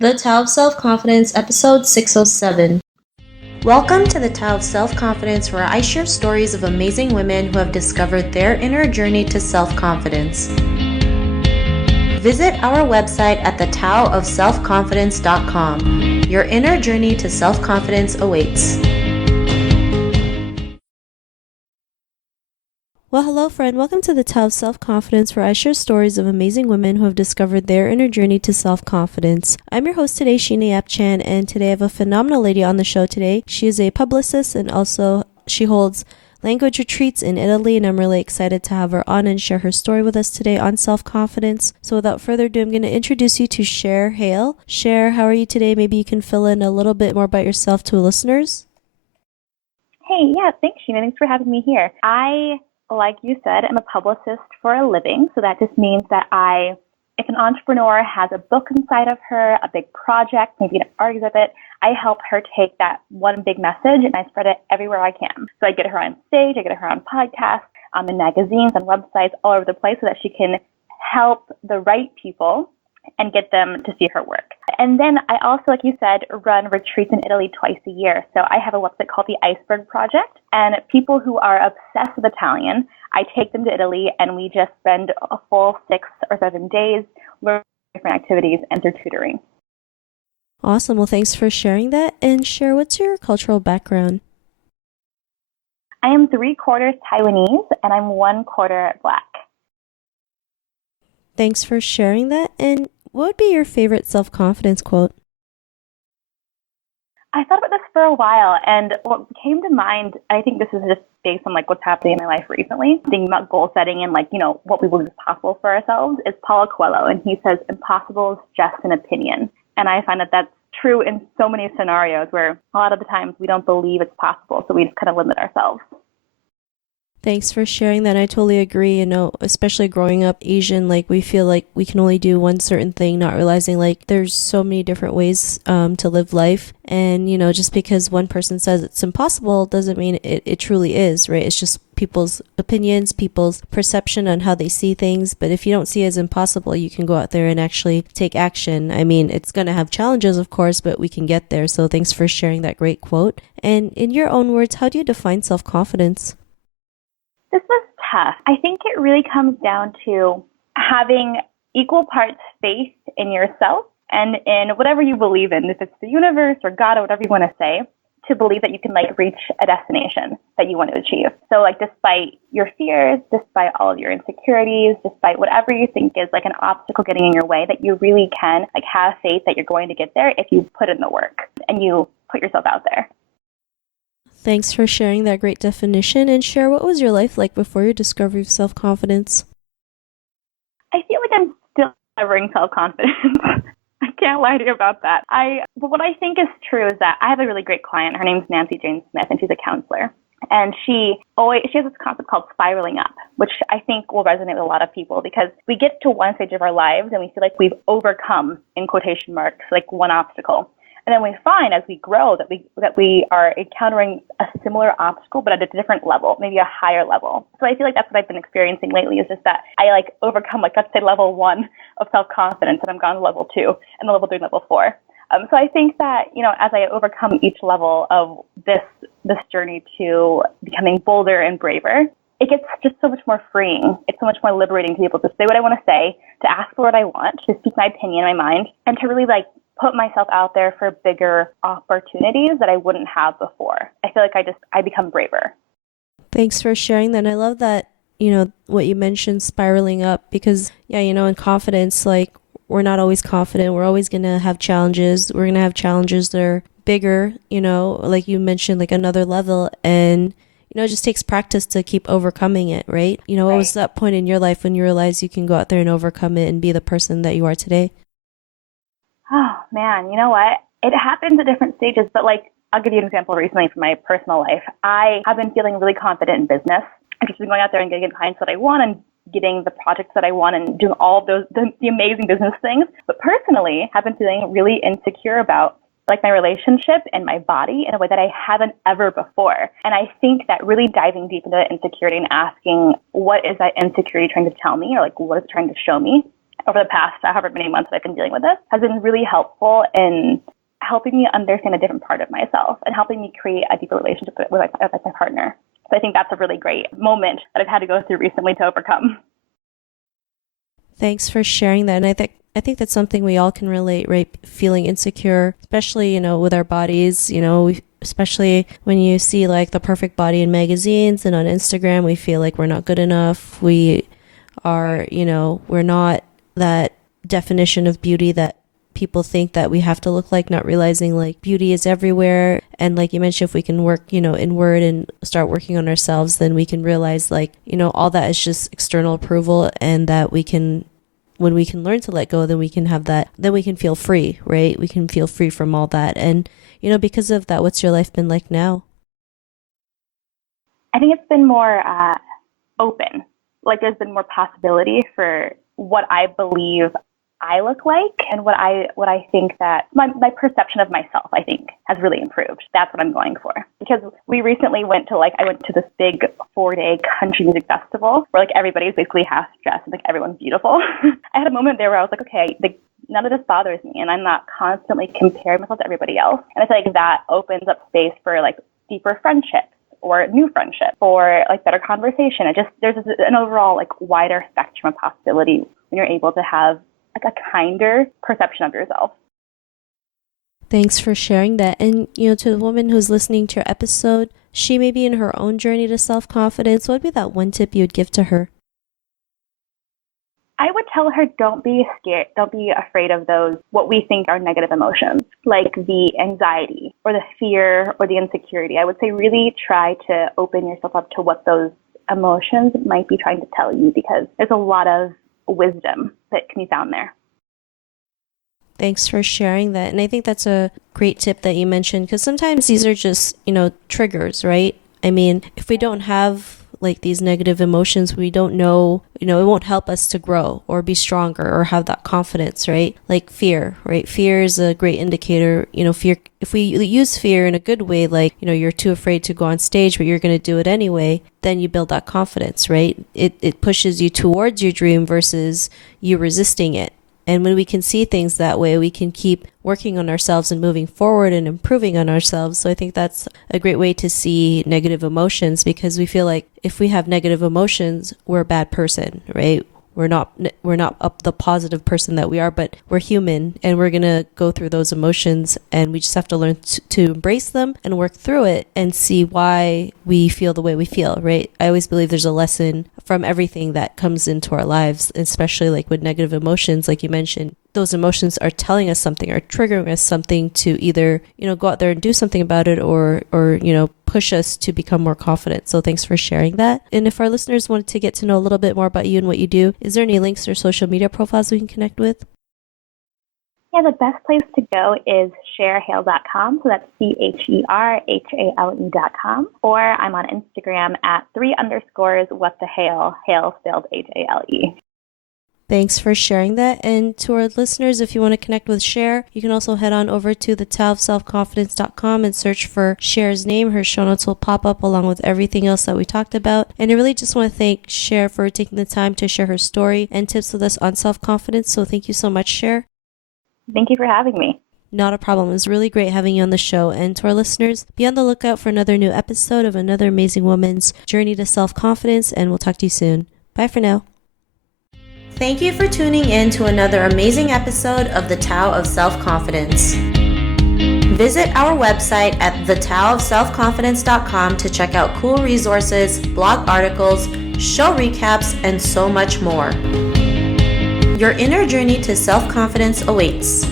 The Tao of Self-Confidence, episode 607. Welcome to the Tao of Self-Confidence, where I share stories of amazing women who have discovered their inner journey to self-confidence. Visit our website at thetaoofselfconfidence.com. Your inner journey to self-confidence awaits. Well, hello, friend. Welcome to the Tao of Self-Confidence, where I share stories of amazing women who have discovered their inner journey to self-confidence. I'm your host today, Sheena Yap-Chan, and today I have a phenomenal lady on the show today. She is a publicist, and also she holds language retreats in Italy, and I'm really excited to have her on and share her story with us today on self-confidence. So without further ado, I'm going to introduce you to Cher Hale. Cher, how are you today? Maybe you can fill in a little bit more about yourself to listeners. Hey, yeah, thanks, Sheena. Thanks for having me here. Like you said, I'm a publicist for a living. So that just means that if an entrepreneur has a book inside of her, a big project, maybe an art exhibit, I help her take that one big message and I spread it everywhere I can. So I get her on stage, I get her on podcasts, in magazines, on websites, all over the place so that she can help the right people and get them to see her work. And then I also, like you said, run retreats in Italy twice a year. So I have a website called the Iceberg Project, and people who are obsessed with Italian, I take them to Italy and we just spend a full 6 or 7 days learning different activities and through tutoring. Awesome. Well, thanks for sharing that. And Cher, what's your cultural background? I am 3/4 Taiwanese and I'm 1/4 Black. Thanks for sharing that. And what would be your favorite self-confidence quote? I thought about this for a while, and what came to mind, I think this is just based on what's happening in my life recently, thinking about goal setting and what we believe is possible for ourselves, is Paulo Coelho, and he says, impossible is just an opinion. And I find that that's true in so many scenarios where a lot of the times we don't believe it's possible, so we just kind of limit ourselves. Thanks for sharing that. I totally agree. Especially growing up Asian, we feel like we can only do one certain thing, not realizing there's so many different ways to live life. And, just because one person says it's impossible doesn't mean it truly is, right? It's just people's opinions, people's perception on how they see things. But if you don't see it as impossible, you can go out there and actually take action. I mean, it's going to have challenges, of course, but we can get there. So thanks for sharing that great quote. And in your own words, how do you define self-confidence? This was tough. I think it really comes down to having equal parts faith in yourself and in whatever you believe in, if it's the universe or God or whatever you want to say, to believe that you can reach a destination that you want to achieve. So despite your fears, despite all of your insecurities, despite whatever you think is an obstacle getting in your way, that you really can have faith that you're going to get there if you put in the work and you put yourself out there. Thanks for sharing that great definition. And Cher, what was your life like before your discovery of self-confidence? I feel like I'm still discovering self-confidence. I can't lie to you about that. But what I think is true is that I have a really great client. Her name's Nancy Jane Smith, and she's a counselor. And she has this concept called spiraling up, which I think will resonate with a lot of people because we get to one stage of our lives and we feel like we've overcome, in quotation marks, one obstacle. And then we find as we grow that we are encountering a similar obstacle, but at a different level, maybe a higher level. So I feel like that's what I've been experiencing lately is just that I overcome, let's say level 1 of self-confidence, and I'm gone to level 2 and then level 3 and level 4. So I think that, as I overcome each level of this journey to becoming bolder and braver, it gets just so much more freeing. It's so much more liberating to be able to say what I want to say, to ask for what I want, to speak my opinion in my mind, and to really put myself out there for bigger opportunities that I wouldn't have before. I feel like I become braver. Thanks for sharing that. And I love that, what you mentioned, spiraling up, because in confidence, we're not always confident. We're always going to have challenges. We're going to have challenges that are bigger, like you mentioned, another level. And, it just takes practice to keep overcoming it, right? What was that point in your life when you realized you can go out there and overcome it and be the person that you are today? Oh, man, you know what? It happens at different stages, but I'll give you an example recently from my personal life. I have been feeling really confident in business. I've just been going out there and getting clients that I want and getting the projects that I want and doing all of those, the amazing business things. But personally, I've been feeling really insecure about my relationship and my body in a way that I haven't ever before. And I think that really diving deep into that insecurity and asking, what is that insecurity trying to tell me? Or what is it trying to show me? over the past however many months that I've been dealing with this has been really helpful in helping me understand a different part of myself and helping me create a deeper relationship with my partner. So I think that's a really great moment that I've had to go through recently to overcome. Thanks for sharing that. And I think that's something we all can relate, right? Feeling insecure, especially, with our bodies, especially when you see like the perfect body in magazines and on Instagram, we feel like we're not good enough. We are, we're not that definition of beauty that people think that we have to look like, not realizing like beauty is everywhere. And like you mentioned, if we can work, inward and start working on ourselves, then we can realize like, all that is just external approval, and that when we can learn to let go, then we can have that, then we can feel free, right? We can feel free from all that. And, because of that, what's your life been like now? I think it's been more open. Like there's been more possibility for what I believe I look like, and what I think that my perception of myself, I think, has really improved. That's what I'm going for. Because we recently went to this big 4-day country music festival where like everybody's basically half dressed and like everyone's beautiful. I had a moment there where I was like, okay, none of this bothers me, and I'm not constantly comparing myself to everybody else. And I feel like that opens up space for like deeper friendships, or new friendship, or like better conversation. There's an overall like wider spectrum of possibility when you're able to have like a kinder perception of yourself. Thanks for sharing that. And, to the woman who's listening to your episode, she may be in her own journey to self-confidence. What would be that one tip you would give to her? I would tell her, don't be scared. Don't be afraid of those, what we think are negative emotions, like the anxiety or the fear or the insecurity. I would say really try to open yourself up to what those emotions might be trying to tell you, because there's a lot of wisdom that can be found there. Thanks for sharing that. And I think that's a great tip that you mentioned, because sometimes these are just, triggers, right? I mean, if we don't have like these negative emotions, we don't know, it won't help us to grow or be stronger or have that confidence, right? Like fear, right? Fear is a great indicator. Fear, if we use fear in a good way, like, you're too afraid to go on stage, but you're going to do it anyway, then you build that confidence, right? It pushes you towards your dream versus you resisting it. And when we can see things that way, we can keep working on ourselves and moving forward and improving on ourselves. So I think that's a great way to see negative emotions, because we feel like if we have negative emotions, we're a bad person, right? We're not up the positive person that we are, but we're human, and we're going to go through those emotions, and we just have to learn to embrace them and work through it and see why we feel the way we feel, right? I always believe there's a lesson from everything that comes into our lives, especially like with negative emotions, like you mentioned. Those emotions are telling us something, are triggering us something to either, go out there and do something about it, or push us to become more confident. So thanks for sharing that. And if our listeners wanted to get to know a little bit more about you and what you do, is there any links or social media profiles we can connect with? Yeah, the best place to go is cherhale.com. So that's CHERHALE.com. Or I'm on Instagram at 3_whatthehale, Hale spelled HALE. Thanks for sharing that. And to our listeners, if you want to connect with Cher, you can also head on over to thetaoofselfconfidence.com and search for Cher's name. Her show notes will pop up along with everything else that we talked about. And I really just want to thank Cher for taking the time to share her story and tips with us on self-confidence. So thank you so much, Cher. Thank you for having me. Not a problem. It was really great having you on the show. And to our listeners, be on the lookout for another new episode of another amazing woman's journey to self-confidence. And we'll talk to you soon. Bye for now. Thank you for tuning in to another amazing episode of The Tao of Self-Confidence. Visit our website at thetaoofselfconfidence.com to check out cool resources, blog articles, show recaps, and so much more. Your inner journey to self-confidence awaits.